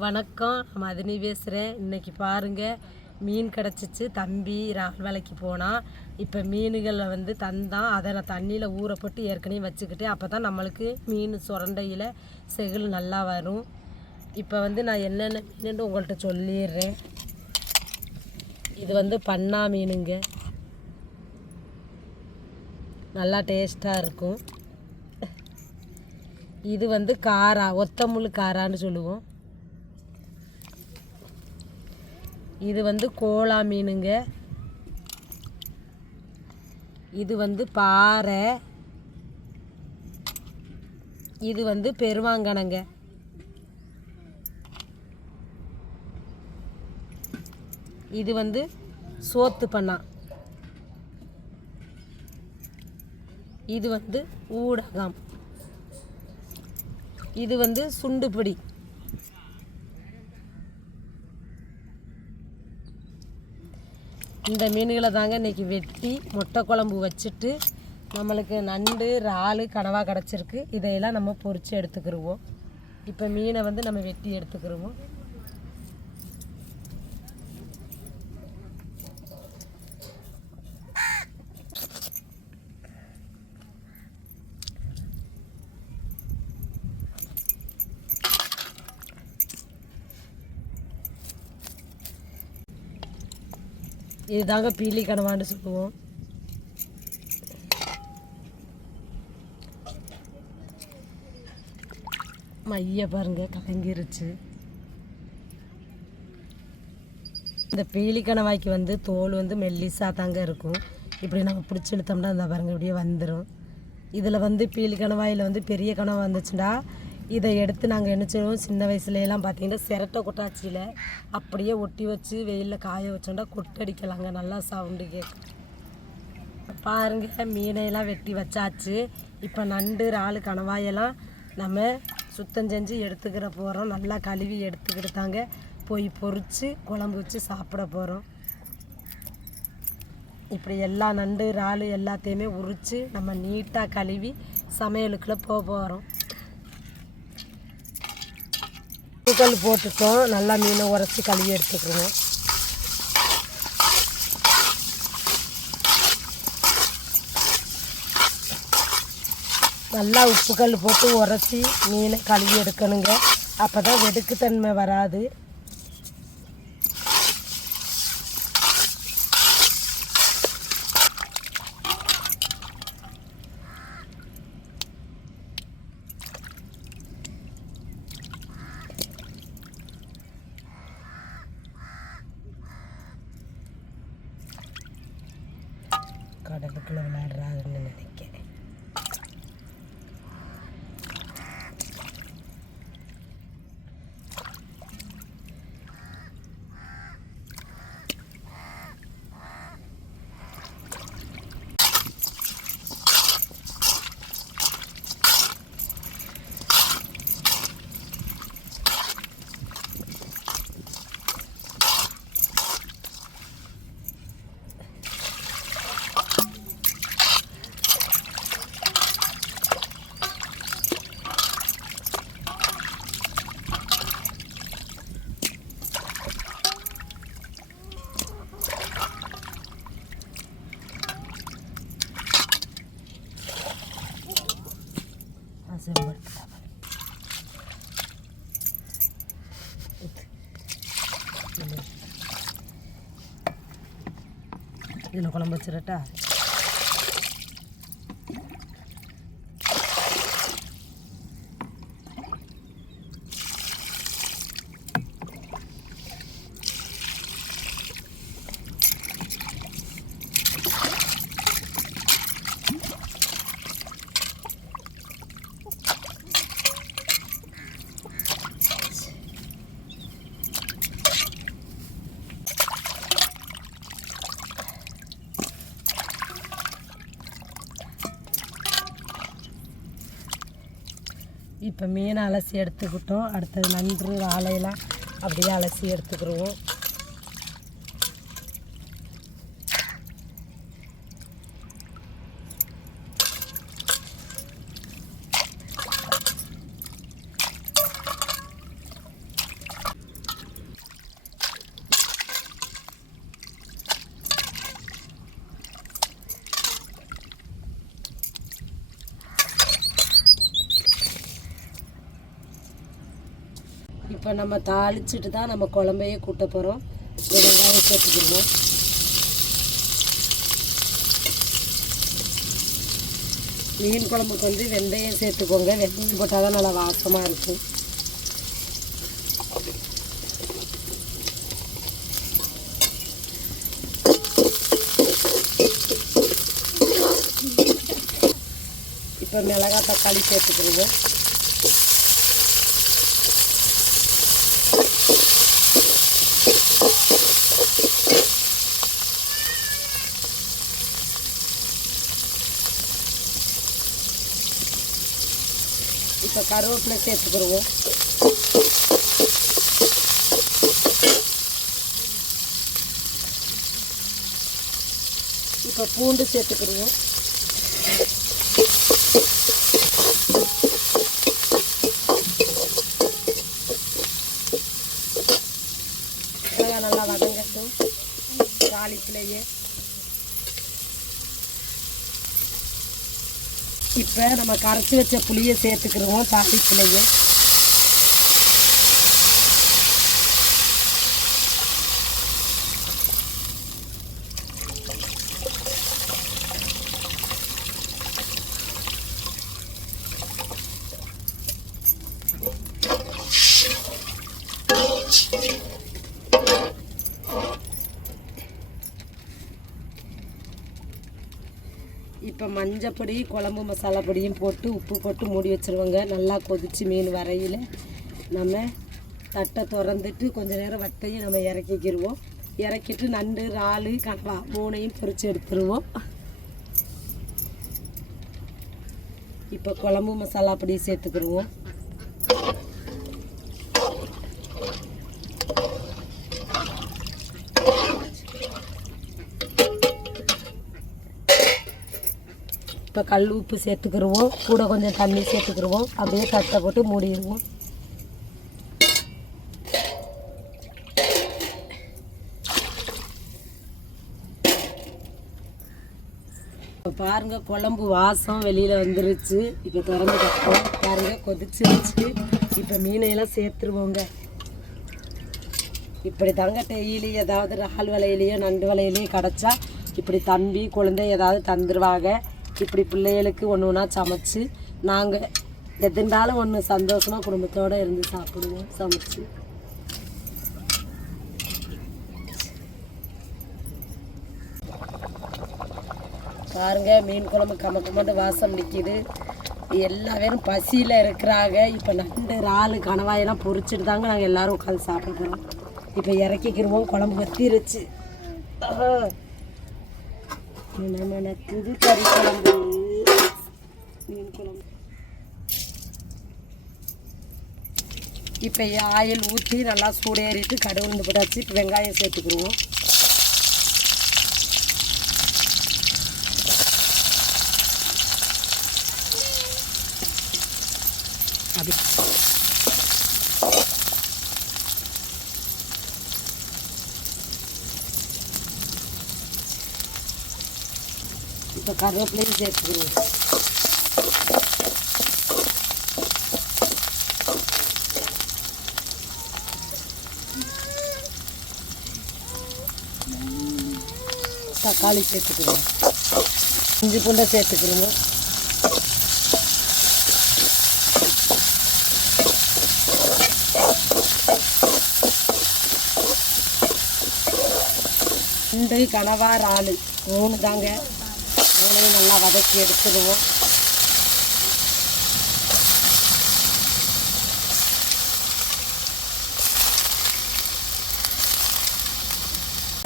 வணக்கம். நான் மதினி பேசுகிறேன் இன்றைக்கி பாருங்கள் மீன் கிடச்சிச்சு. தம்பி ரால் வேலைக்கு போனான் இப்போ மீன்களை வந்து தந்தான் அதை நான் தண்ணியில் ஊற போட்டு ஏற்கனவே வச்சுக்கிட்டேன் அப்போ தான் நம்மளுக்கு மீன் சுரண்டையில் செகில் நல்லா வரும். இப்போ வந்து நான் என்னென்ன மீனுன்னு உங்கள்கிட்ட சொல்லிடுறேன். இது வந்து பண்ணா மீனுங்க. நல்லா டேஸ்ட்டாக இருக்கும். இது வந்து காரா ஒத்தமுள் காரான்னு சொல்லுவோம். இது வந்து கோலா மீனுங்க. இது வந்து பாறை. இது வந்து பெருவாங்கனங்க இது வந்து சோத்து பண்ணா. இது வந்து ஊடகம். இது வந்து சுண்டுபிடி இந்த மீன்களை தாங்க இன்னைக்கு வெட்டி முட்டை குழம்பு வச்சுட்டு நம்மளுக்கு நண்டு இறால் கனவா கிடச்சிருக்கு. இதையெல்லாம் நம்ம பொரித்து எடுத்துக்கிடுவோம் இப்போ மீனை வந்து நம்ம வெட்டி எடுத்துக்கிருவோம். இதுதாங்க பீலி கனவான்னு சொல்லுவோம். மைய பாருங்க கலங்கிருச்சு. இந்த பீலி கணவாய்க்கு வந்து தோல் வந்து மெல்லிசாக தாங்க இருக்கும். இப்படி நம்ம பிடிச்சி இழுத்தோம்னா அந்த பாருங்க இப்படியே வந்துடும் இதில் வந்து பீலி கணவாயில் வந்து பெரிய கனவா வந்துச்சுன்னா இதை எடுத்து நாங்கள் என்ன செய்வோம்? சின்ன வயசுலலாம் பார்த்தீங்கன்னா சிரட்டை கொட்டாச்சியில் அப்படியே ஒட்டி வச்சு வெயிலில் காய வச்சோம்னா கொட்டடிக்கலாங்க நல்லா சவுண்டு கேட்கும் பாருங்க மீனையெல்லாம் வெட்டி வச்சாச்சு. இப்போ நண்டு இறால் கணவாயெல்லாம் நம்ம சுத்தம் செஞ்சு எடுத்துக்கிற போகிறோம் நல்லா கழுவி எடுத்துக்கிட்டு தாங்க போய் பொறித்து குழம்பு வச்சு சாப்பிட போகிறோம் இப்படி எல்லா நண்டு இறால் எல்லாத்தையுமே உரித்து நம்ம நீட்டாக கழுவி சமையலுக்குள்ளே போக போகிறோம் உப்புக்கல் போட்டுட்டோம். நல்லா மீனை உரைச்சி கழுவி எடுத்துக்கிறோம் நல்லா உப்புக்கல் போட்டு உரைச்சி மீனை கழுவி எடுக்கணுங்க. அப்போ தான் வெடுக்குத்தன்மை வராது. கடலுக்குள்ளே விளையாடுறாருன்னு நினைக்கிறேன். இதில் குழம்பு வச்சிடட்டா? இப்போ மீனை அலசி எடுத்துக்கிட்டோம். அடுத்தது நன்று வாழையெல்லாம் அப்படியே அலசி எடுத்துக்கிடுவோம். இப்போ நம்ம தாளிச்சிட்டு தான் நம்ம குழம்பையே கூட்ட போகிறோம் வெங்காயம் சேர்த்துக்கிடுவோம். மீன் குழம்புக்கு வந்து வெந்தயம் சேர்த்துக்கோங்க. வெந்தயம் போட்டால் தான் நல்லா வாசமாக இருக்கும். இப்போ மிளகா தக்காளி சேர்த்துக்கிடுவோம். கருவேப்பிலை சேர்த்துக்கிடுவோம் இப்போ பூண்டு சேர்த்துக்கிடுவோம் மிளகாய் நல்லா வதங்கட்டும். தாளிப்புலையே. இப்போ நம்ம கரைச்சி வச்ச புளியை சேர்த்துக்கிடுவோம் தாளிப்புலையே இப்போ மஞ்சப்பொடி குழம்பு மசாலா பொடியும் போட்டு உப்பு போட்டு மூடி வச்சுருவோங்க. நல்லா கொதிச்சு மீன் வரையில் நம்ம தட்டை திறந்துட்டு கொஞ்ச நேரம் வட்டையும் நம்ம இறக்கிக்கிடுவோம் இறக்கிட்டு நண்டு இறால் கனவா மூணையும் பொறிச்சு எடுத்துருவோம். இப்போ குழம்பு மசாலா பொடி சேர்த்துக்கிடுவோம் இப்போ கல் உப்பு சேர்த்துக்கிடுவோம் கூட கொஞ்சம் தண்ணி சேர்த்துக்கிடுவோம் அப்படியே தட்டை போட்டு மூடிடுவோம். இப்போ பாருங்கள் குழம்பு வாசம் வெளியில் வந்துருச்சு. இப்போ திறந்து கட்டோம் பாருங்க கொதிச்சிருச்சு. இப்போ மீனையெல்லாம் சேர்த்துருவோங்க. இப்படி தாங்க டெய்லி ஏதாவது இறால் வலையிலையோ நண்டு வலையிலையோ கிடச்சா இப்படி தம்பி குழந்தை ஏதாவது தந்துடுவாங்க இப்படி பிள்ளைகளுக்கு ஒன்று ஒன்றா சமைச்சு நாங்கள் எதுண்டாலும் ஒன்று சந்தோஷமாக குடும்பத்தோடு இருந்து சாப்பிடுவோம் சமைச்சு. பாருங்க மீன் குழம்பு கமக்க வாசம் நிற்கிது எல்லா பேரும் பசியில் இருக்கிறாங்க. இப்போ நண்டு இறாலு கணவாயெல்லாம் பொறிச்சிட்டு தாங்க நாங்கள் எல்லாரும் உட்காந்து சாப்பிட போகிறோம் இப்போ இறக்கிக்கிருவோம் குழம்பு வத்திருச்சு. மணக்குது கறி குழம்பு. மீன் குழம்பு. இப்போ ஆயில் ஊற்றி நல்லா சூடேறிட்டு கடுகு போட்டாச்சு. இப்போ வெங்காயம் சேர்த்துக்கிடுவோம் இப்போ கருவேப்பிலையும் சேர்த்துக்கிடுவோம் தக்காளி சேர்த்துக்கிறோம் இஞ்சி பூண்டை சேர்த்துக்கிறோங்க ரெண்டு கனவா இறாலு மூணு தாங்க அவங்களையும் நல்லா வதக்கி எடுத்துருவோம்.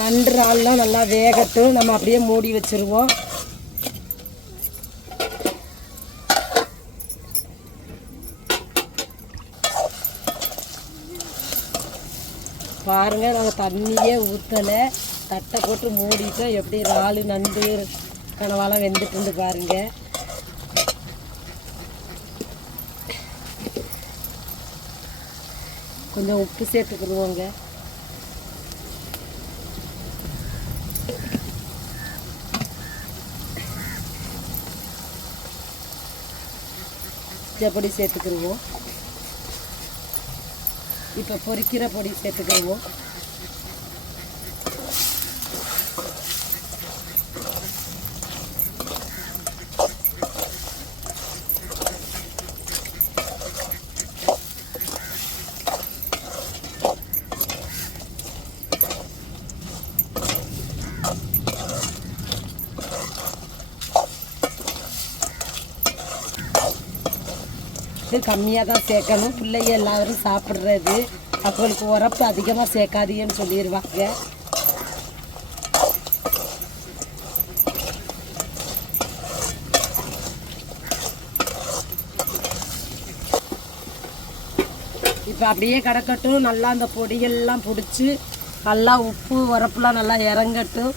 நண்டு இறால்லாம் நல்லா வேகட்டும். நம்ம அப்படியே மூடி வச்சிருவோம். பாருங்க நாங்கள் தண்ணியே ஊற்றலை தட்டை போட்டு மூடிட்டோம். எப்படி இறால் நண்டு கனவாலாம் வெந்துட்டு பாருங்க. கொஞ்சம் உப்பு சேர்த்துக்கிடுவோங்க. பொடி சேர்த்துக்கிடுவோம். இப்போ பொரிக்கிற பொடி சேர்த்துக்கிடுவோம். இது கம்மியாக தான் சேர்க்கணும். பிள்ளைங்க எல்லாரும் சாப்பிட்றது. அவங்களுக்கு உரப்பு அதிகமாக சேர்க்காதீங்கன்னு சொல்லிடுவாங்க இப்போ அப்படியே கிடக்கட்டும். நல்லா அந்த பொடிகள்லாம் பிடிச்சி நல்லா உப்பு உரப்புலாம் நல்லா இறங்கட்டும்.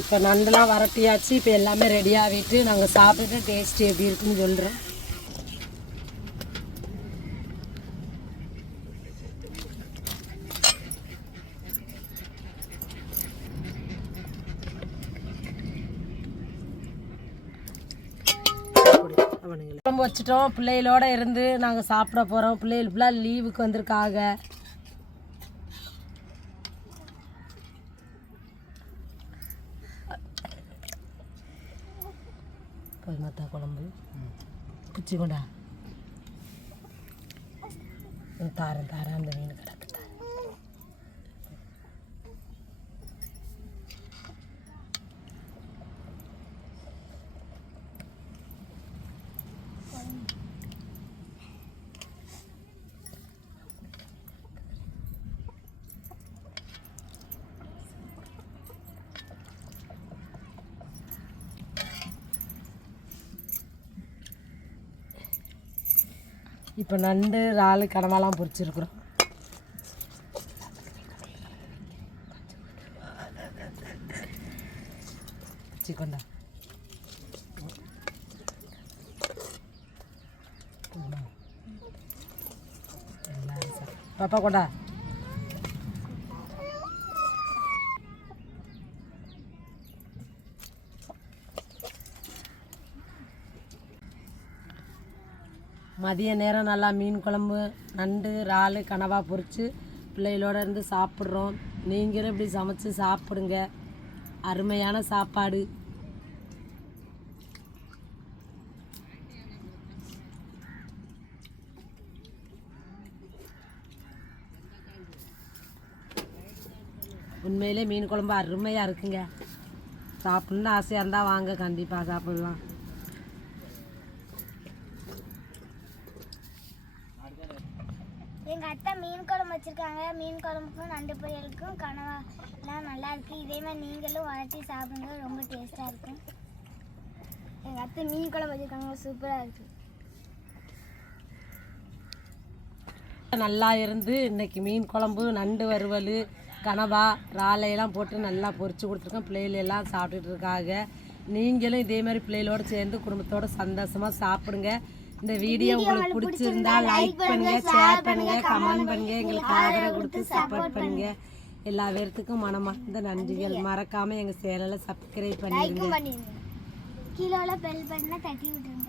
இப்போ நண்டெலாம் வரட்டியாச்சு. இப்போ எல்லாமே ரெடி ஆகிட்டு நாங்கள் சாப்பிட்டுட்டு டேஸ்ட் எப்படி இருக்குன்னு சொல்கிறோம் குழம்பு வச்சுட்டோம். பிள்ளைகளோட இருந்து நாங்கள் சாப்பிட போகிறோம் பிள்ளைகள் ஃபுல்லாக லீவுக்கு வந்திருக்காங்க போய் மத்தா குழம்பு குச்சி கொண்டா ம், தாரேன் தாரேன் அந்த மீன் கிடக்கு இப்போ நண்டு இறால் கனவாலாம் பொறிச்சிருக்கிறோம் குச்சி கொண்டா. பாப்பா கொண்டா. மதிய நேரம் நல்லா மீன் குழம்பு நண்டு இறால் கனவா பொரித்து பிள்ளைகளோட இருந்து சாப்பிட்றோம். நீங்களும் இப்படி சமைச்சு சாப்பிடுங்க. அருமையான சாப்பாடு. உண்மையிலே மீன் குழம்பு அருமையாக இருக்குங்க. சாப்பிட்ணுன்னு ஆசையாக இருந்தால் வாங்க கண்டிப்பாக சாப்பிடலாம். எங்கள் அத்தை மீன் குழம்பு வச்சுருக்காங்க. மீன் குழம்புக்கும் நண்டு பொரியலுக்கும் கனவா எல்லாம் நல்லா இருக்கு. இதே மாதிரி நீங்களும் வளர்த்தி சாப்பிடுங்க. ரொம்ப டேஸ்ட்டாக இருக்கும் எங்கள் அத்தை மீன் குழம்பு வச்சுருக்காங்க. சூப்பராக இருக்கு. நல்லா இருந்து இன்னைக்கு மீன் குழம்பு நண்டு வறுவல் கனவா ராலையெல்லாம் போட்டு நல்லா பொரிச்சு கொடுத்துருக்கோம். பிள்ளைகளெல்லாம் சாப்பிட்டுட்டு இருக்காங்க. நீங்களும் இதே மாதிரி பிள்ளைகளோடு சேர்ந்து குடும்பத்தோட சந்தோஷமாக சாப்பிடுங்க. இந்த வீடியோ உங்களுக்கு பிடிச்சிருந்தா லைக் பண்ணுங்க ஷேர் பண்ணுங்க கமெண்ட் பண்ணுங்க எங்களுக்கு ஆதரவு கொடுத்து சப்போர்ட் பண்ணுங்க. எல்லா பேர்த்துக்கும் மனமார்ந்த நன்றிகள். மறக்காம எங்க சேனலை சப்ஸ்கிரைப் பண்ணிடுங்க கீழே பெல் பட்டனை தட்டி விட்டுருங்க.